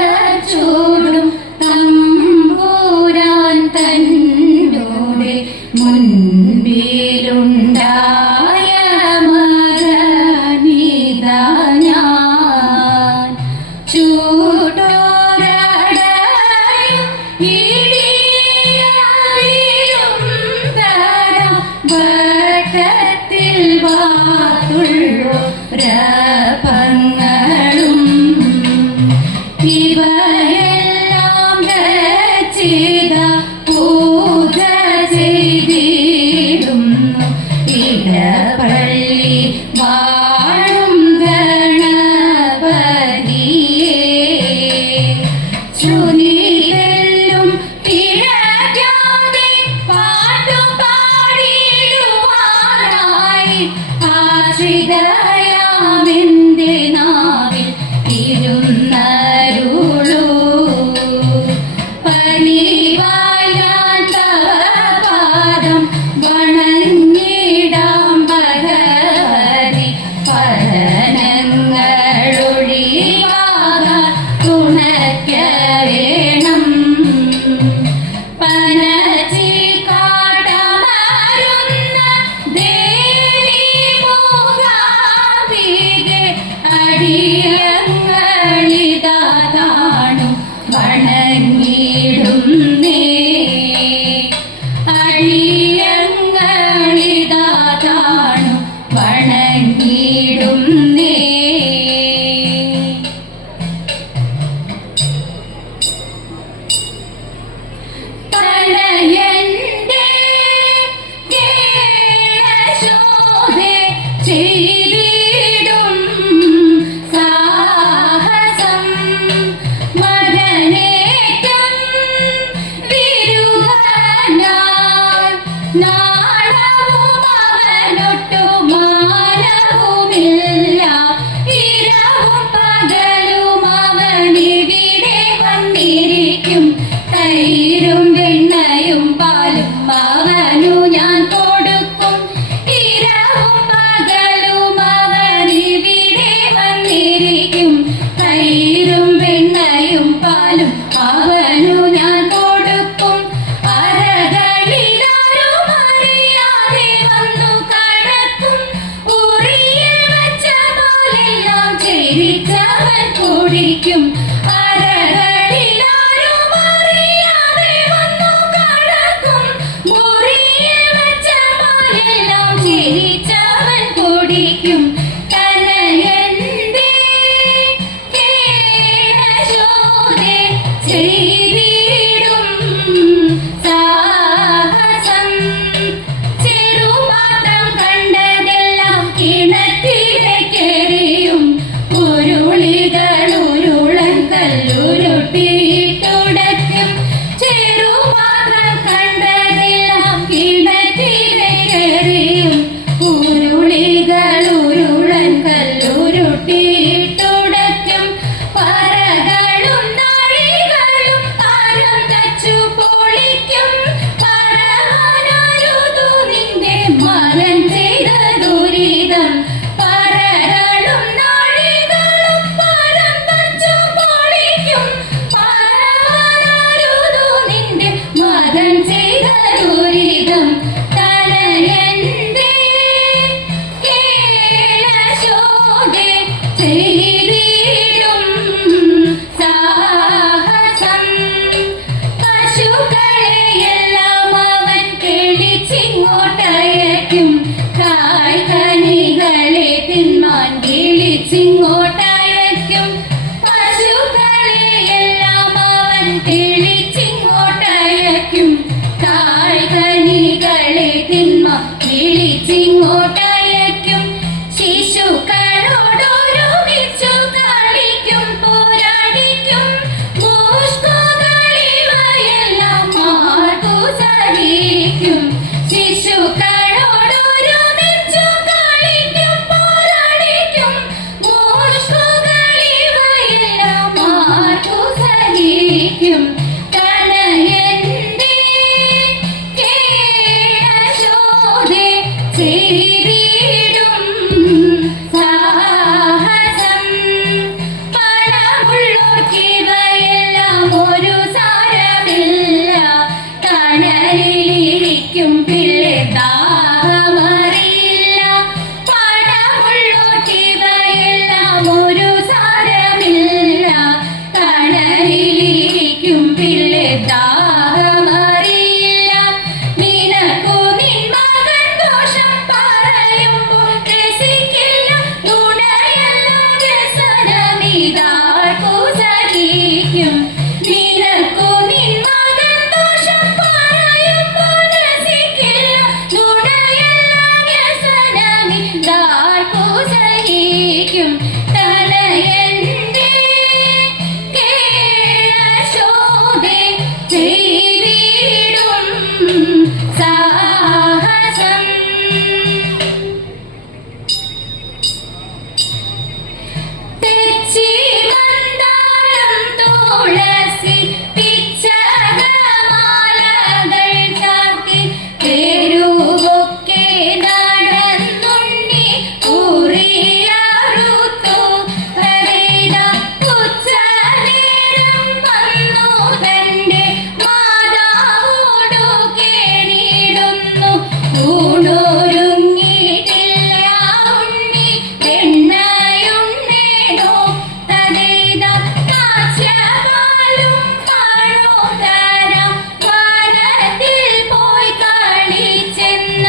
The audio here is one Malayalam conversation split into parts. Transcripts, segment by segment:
തുമ്പമലച്ചൂടും തമ്പുരാൻ തന്നോടെ മുൻപിലുണ്ടായ മരനിതാ ഞാൻ ചൂടോരടയും ഇടിയായിരും തരം വട്ടത്തിൽ വാതുള്ളൊരപങ്ങളും ഇവയെല്ലാം രചിത പൂജ ചെയ്തിടുന്നു ഇടപള്ളി വാഴും ഗണപതിയേ ചുനിതെല്ലും പിഴയ്ക്കാതെ പാട്ടുപാടിടുവാനായി ആശ്രിതയാമെന്റെ നാവിൽ ഇരുന്നരുളൂ പണിവായി ഞാൻ തവ പാദം വണങ്ങിടാം ഭഗവതി പഠനങ്ങളൊഴിവാകാൻ തുണയ്ക്ക വേണം പനച്ചി കാട്ടമരുന്ന ദേവി മൂകാംബികെ ജനിക്കും തനയന്റെ കേളശോധേ ചെയ്തിടും സാഹസം. തെച്ചി മന്ദാരം തുളസി പിച്ചകമാലകൾ ചാർത്തി തെരുവൊക്കെ നടന്നുണ്ണി കുറിയറുത്തു ഹരിത ഉച്ചനേരം വന്നു തന്റെ മാതാവോടു കേണിടുന്നു. ഊണൊരുങ്ങിയിട്ടില്ല ഉണ്ണി വെണ്ണയുണ്ണേനോ തനേത കാച്ചപാലും കാണോ തരാം. വനത്തിൽ പോയി കളിച്ചെന്ന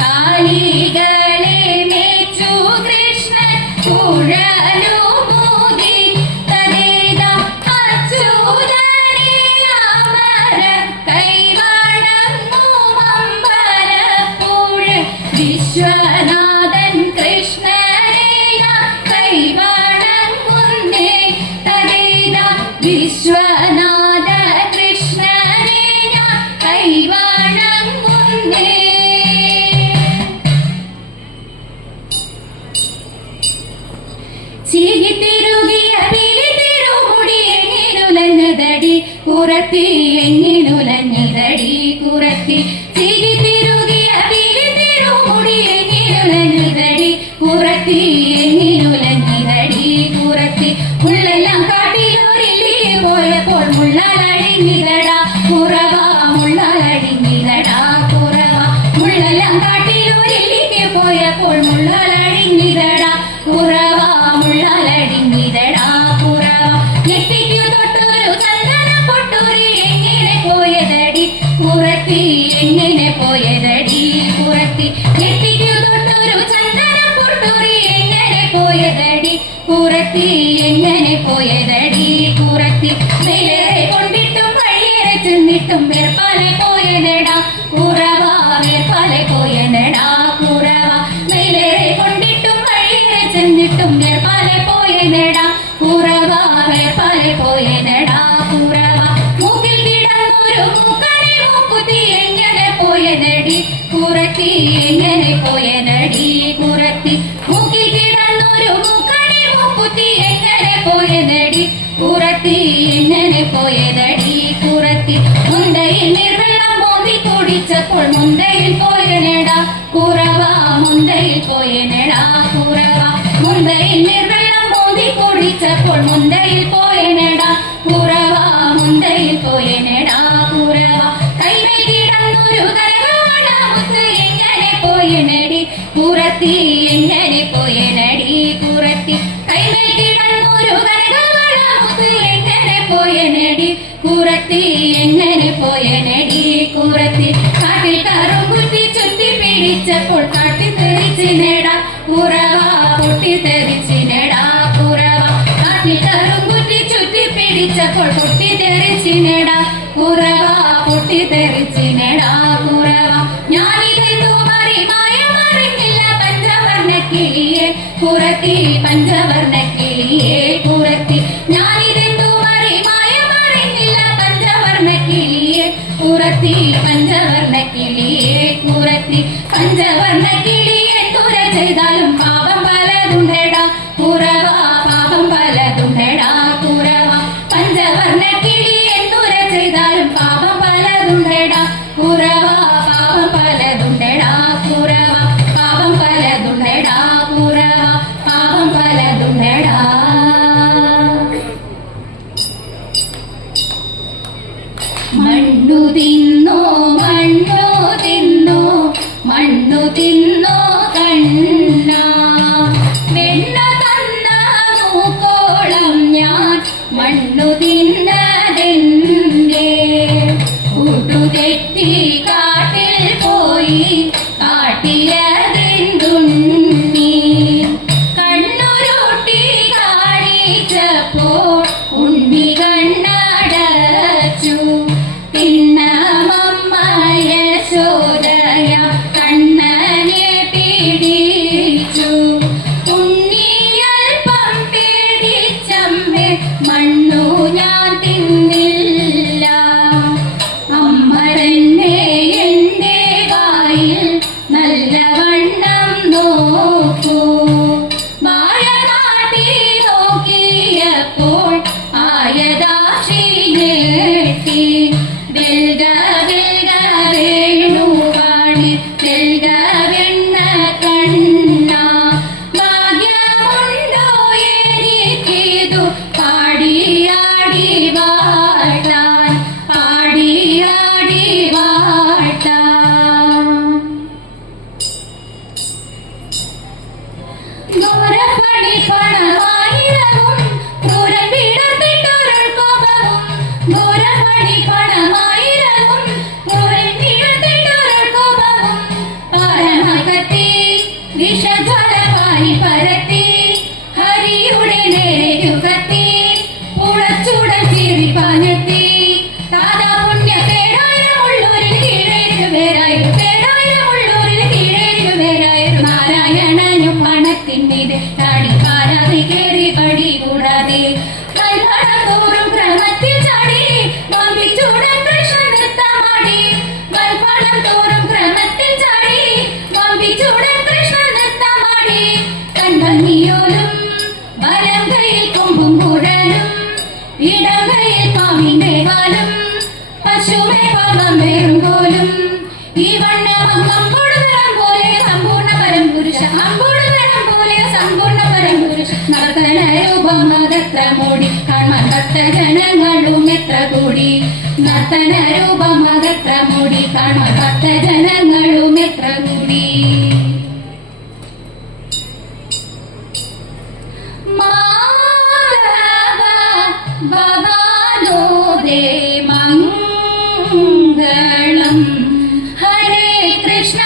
കാലികളെ മേച്ചു കൃഷ്ണൻ കുഴലുമൂതി തനേത അച്യുതനെ അമര കൈവണങ്ങുമമ്പലപ്പുഴ വിശ്വനാഥൻ കൃഷ്ണനെ കൈവണങ്ങുന്നേ തനേത വിശ്വനാഥ കൃഷ്ണനെ കൈവണങ്ങുന്നേ. ചിരിത്തിരുകിയ പിലിതിരുമുടി എങ്ങിനുലഞ്ഞതടി കുറത്തി എങ്ങിനുലഞ്ഞതടി കുറത്തി. ചിരിത്തിരുകിയ പിലിതിരുമുടി എങ്ങിനുലഞ്ഞതടി കുറത്തി എങ്ങിനുലഞ്ഞതടി കുറത്തി. മുള്ളെല്ലാം കാട്ടിലൊരില്ലേ പോയപ്പോൾ മുള്ളലഴിഞ്ഞിതടാ കുറവ മുള്ളലഴിഞ്ഞിതടാ കുറവ. മുള്ളെല്ലാം കാട്ടിലൊരില്ലേ പോയപ്പോൾ മുള്ളലഴിഞ്ഞിതടാ കുറവ മുള്ളലഴിഞ്ഞിതടാ കുറവ. നെറ്റിക്കു തൊട്ടൊരു ചന്ദന പൊട്ടൂരി എങ്ങനെ പോയതടി കുറത്തി എങ്ങനെ പോയതടി കുറത്തി. നെറ്റിക്കു തൊട്ടൊരു ചന്ദന പൊട്ടൂരി എങ്ങനെ പോയതടി കുറത്തി എങ്ങനെ പോയതടി കുറത്തി. മേലേറെ കൊണ്ടിട്ടും വഴിയേറെ ചെന്നിട്ടും വേർപ്പാലെ പോയനടാ കുറവ വേർപ്പാലെ പോയനടാ കുറവ. മേലേറെ കൊണ്ടിട്ടും വഴിയേറെ ചെന്നിട്ടും വേർപ്പാലെ പോയനടാ കുറവ വേർപ്പാലെ പോയനടാ കുറവ. മൂക്കിൽ കിടന്നൊരു മൂക്കണി മൂക്കുത്തി എങ്ങനെ പോയനടി കുറത്തി എങ്ങനെ പോയനടി കുറത്തി. മൂക്കിൽ കിടന്നൊരു മൂക്കണി മൂക്കുത്തി എങ്ങനെ പോയനടി കുറത്തി എങ്ങനെ പോയതടി കുറത്തി. മുണ്ടയിൽ നിർവെള്ളം മോന്തി കുടിച്ചപ്പോൾ മുണ്ടയിൽ പോയനടാ കുറവ മുണ്ടയിൽ പോയനടാ കുറവ. മുണ്ടയിൽ നിർവെള്ളം മോന്തി കുടിച്ചപ്പോൾ മുണ്ടയിൽ പോയനടാ കുറവ മുണ്ടയിൽ പോയനടാ കുറവ. കൈമേൽ കിടന്നൊരു കരകവളമുത്ത് എങ്ങനെ പോയനടി കുറത്തി എങ്ങനെ പോയനടി കുറത്തി. കൈമേൽ കിടന്നൊരു കരകവളമുത്ത് എങ്ങനെ പോയനടി കുറത്തി എങ്ങനെ പോയനടി കുറത്തി. കാട്ടിൽ കറുകുത്തി ചുറ്റി പിടിച്ചപ്പോൾ കാട്ടിത്തെറിച്ചിനെടാ കുറവ പൊട്ടിത്തെറിച്ചിനെടാ കുറവ. കാട്ടിൽ കറുകുത്തി ചുറ്റി പിടിച്ചപ്പോൾ പൊട്ടിത്തെറിച്ചിനെടാ കുറവ പൊട്ടിത്തെറിച്ചിനെടാ കുറവ. ഞാനിതെന്തു മറി മായമറിഞ്ഞില്ല പഞ്ചവർണ്ണ കിളിയെ കുറത്തി പഞ്ചവർണ്ണ കിളിയെ കുറത്തി. ഞാനിതെന്തു മറി മായമറിഞ്ഞില്ല പഞ്ചവർണ്ണ കിളിയെ കുറത്തി പഞ്ചവർണ്ണ കിളിയെ കുറത്തി. പഞ്ചവർണ്ണ കിളിയെ തുര ചെയ്താലും പാപം പലതുണ്ടെടാ കുറവ പാപം പലതുണ്ടെടാ കുറവ. പഞ്ചവർണ്ണ കിളിയെ തുര ചെയ്താലും പാപം പലതുണ്ടെടാ കുറവ പാപം പലതുണ്ടെടാ കുറവ. പാപം പലതുണ്ടെടാ കുറവ പാപം പലതുണ്ടെടാ. മണ്ണു തിന്നോ പണമായിരവും ക്രൂരൻ വീടത്തിട്ടൊരു കോപവും ഘോരമണി പണമായിരവും ക്രൂരൻ വീടത്തിട്ടൊരു കോപവും പാരമായി കത്തി വിഷജ്വല പാരി പരത്തി ഹരിയുടെ നേരെ കത്തി പുഴച്ചൂടൻ ചീറിപ്പാഞ്ഞെത്തി താതാ പുണ്യ പേരായിരമുള്ളൂരിൽ കീഴേഴുപേരായിരം പേരായിരമുള്ളൂരിൽ കീഴേഴുപേരായിരം നാരായണനു പണത്തിൻ്റെ ചാടി പാരാതെ കേറി പടി കൂടാതെ കൽപ്പടം തോറും ക്രമത്തിൽ ചാടി വമ്പിച്ചൂടൻ കൃഷ്ണ നൃത്തമാടി കൽപ്പടം തോറും ക്രമത്തിൽ ചാടി വമ്പിച്ചൂടൻ കൃഷ്ണ നൃത്തമാടി കൺഭംഗിയോലും വലം കയ്യിൽ കൊമ്പും കുഴലും ഇടം കയ്യിൽ പാമ്പിന്റെ വാലും പശുവെ പാപം വേറും കോലും ഈ വണ്ണമംഗം കൊടുതരം പോലെ സമ്പൂർണ്ണ പരം പുരുഷ അമ്പൂർണ്ണതരം പോലെ സമ്പൂർണ്ണ പരം പുരുഷ നർത്തന രൂപം അതെത്ര മൂടി കാണാൻ ഭക്തജനങ്ങളും എത്ര കൂടി നർത്തന രൂപം അതെത്ര മൂടി കാണാൻ ഭക്തജനങ്ങളും എത്ര കൂടി മാധവ ഭഗവാനോദേ മംഗളം ഹരേ കൃഷ്ണ